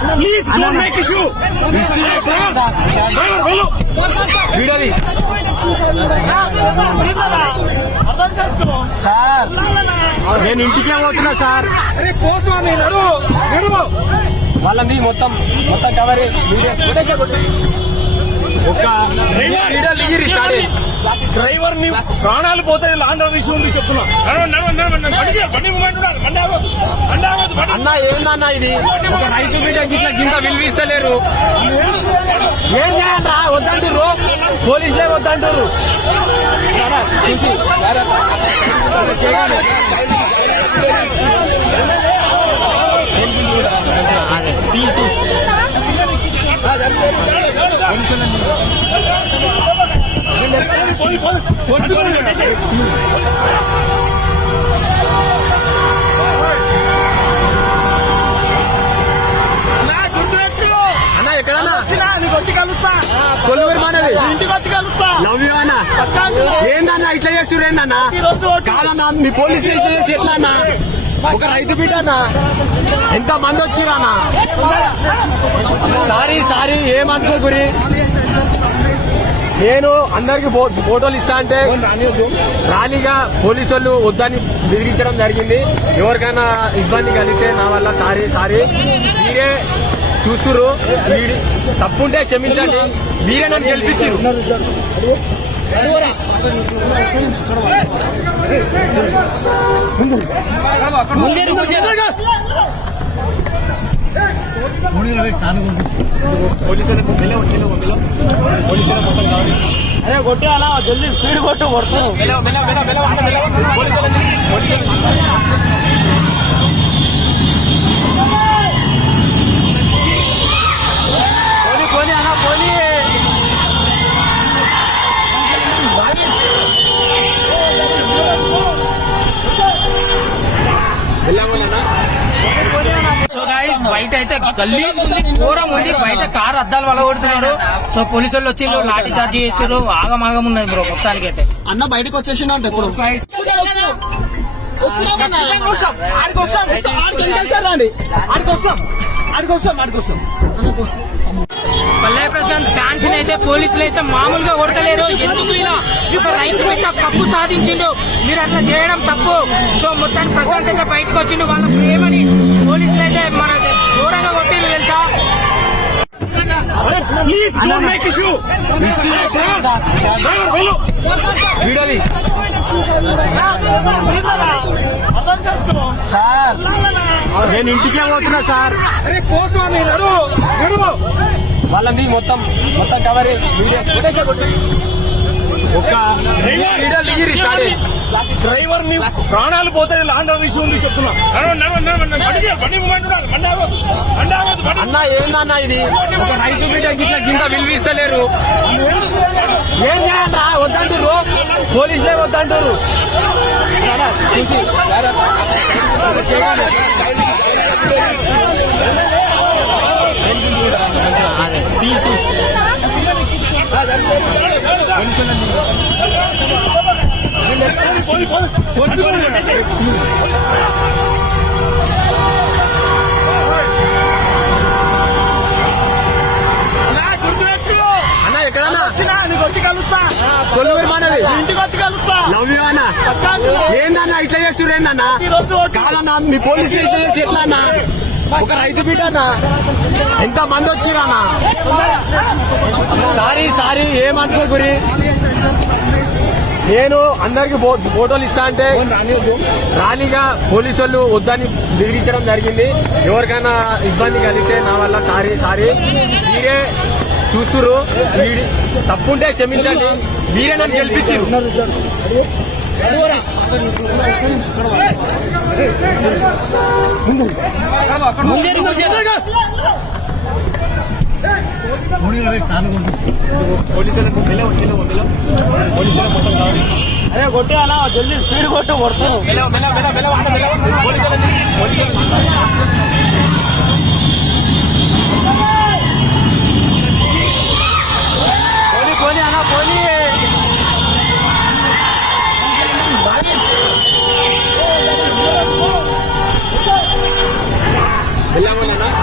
Please don't make issue driver వెళ్ళు వీడియోది అర్థం చేసుకో సార్. నేను ఇంటికే పోతున్నా సార్. నడువు నడువు వాళ్ళని మొత్తం మొత్తం కవర్ స్టార్ట్ చేయి. డ్రైవర్ని ప్రాణాలు పోతాయి లాండర్ విషయం ఉంది చెప్తున్నా. అన్న ఏందన్న ఇది ఒక రైతు గిట్ల గింత విలువిస్తలేరు ఏం చేయండి వద్దంటారు పోలీసులే వద్దంటారు. పోయి, పోయి. ఇట్లా చేస్తున్నారు ఏందన్నా? కాదన్నా మీ పోలీసులు ఇట్లా చేసి ఎట్లా అన్న ఒక రైతు బిడ్డనా ఎంత మంది వచ్చిరానా సారీ సారీ ఏమనుకో గురి. నేను అందరికి ఫోటోలు ఇస్తా అంటే రాలీగా పోలీసు వాళ్ళు వద్దని బెదిరించడం జరిగింది. ఎవరికైనా ఇబ్బంది కలిగితే నా వల్ల సారీ సారీ. మీరే చూస్తురు తప్పుంటే క్షమించండి. మీరే నన్ను గెలిపించారు ముందేరు ముందేరు పోలీసులకు మెల్ల వచ్చింది మెల్ల పోలీసులకు మొత్తం కావాలి అరే కొట్టు అలా జల్దీ స్పీడ్ కొట్టు కొడుతున్నావు సో గాయస్ బయట అయితే గల్లీజ్ ఉంది ఘోరం ఉంది. బయట కార్ అద్దాలు వలగొడుతున్నారు. సో పోలీసు వాళ్ళు వచ్చి లాఠీ చార్జ్ చేసారు ఆగమాగం ఉన్నది బ్రో మొత్తానికి అయితే అన్న బయటకు వచ్చేసిండు ఇప్పుడు. ఆడికి వస్తాం ఆడికి అండి ఆడికి వస్తాం ఆడికి వస్తాం ఆడికి వస్తాం. పల్లె ప్రశాంత్ ఫ్యాన్స్ అయితే పోలీసులు అయితే మామూలుగా కొడతలేరు. ఎందుకు ఇలా? ఒక రైతు మీద కప్పు సాధించిండు. మీరు అట్లా చేయడం తప్పు. సో మొత్తానికి ప్రశాంత్ అయితే బయటకు వచ్చిండు. వాళ్ళ ప్రేమని పోలీసులు అయితే మన ఘోరంగా కొట్టిరు తెలుసా? సార్ నేను ఇంటికే పోతున్నా సార్? అరే కోసం వాళ్ళని మొత్తం మొత్తం కవర్ చేయి. డ్రైవర్! ని ప్రాణాలు పోతాయి లాండర్ విషయం ఉంది చెప్తున్నా. అన్న ఏందన్న ఇది? ఒక రైతు బిడ్డ గిట్ల గింత విలువిస్తలేరు ఏం చేయండి వద్దంటారు పోలీసులే వద్దంటారు ఏందన్నా ఇట్లా ఓటు. కాదన్నా మీ పోలీసులు ఇట్లా చేసి ఎట్లా అన్నా? ఒక రైతు బిడ్డనా ఎంత మంది వచ్చిరానా సారీ సారీ ఏమనుకో గురి? నేను అందరికి ఫో- ఫోటోలు ఇస్తా అంటే రాలీగా పోలీసు వాళ్ళు వద్దని బెదిరించడం జరిగింది. ఎవరికైనా ఇబ్బంది కలిగితే నా వల్ల సారీ సారీ. మీరే చూస్తురు తప్పుంటే క్షమించండి. మీరే నన్ను గెలిపించారు పోలీసులకు అరే కొట్టు అలా జల్దీ స్పీడ్ కొట్టు కొడుతున్నావు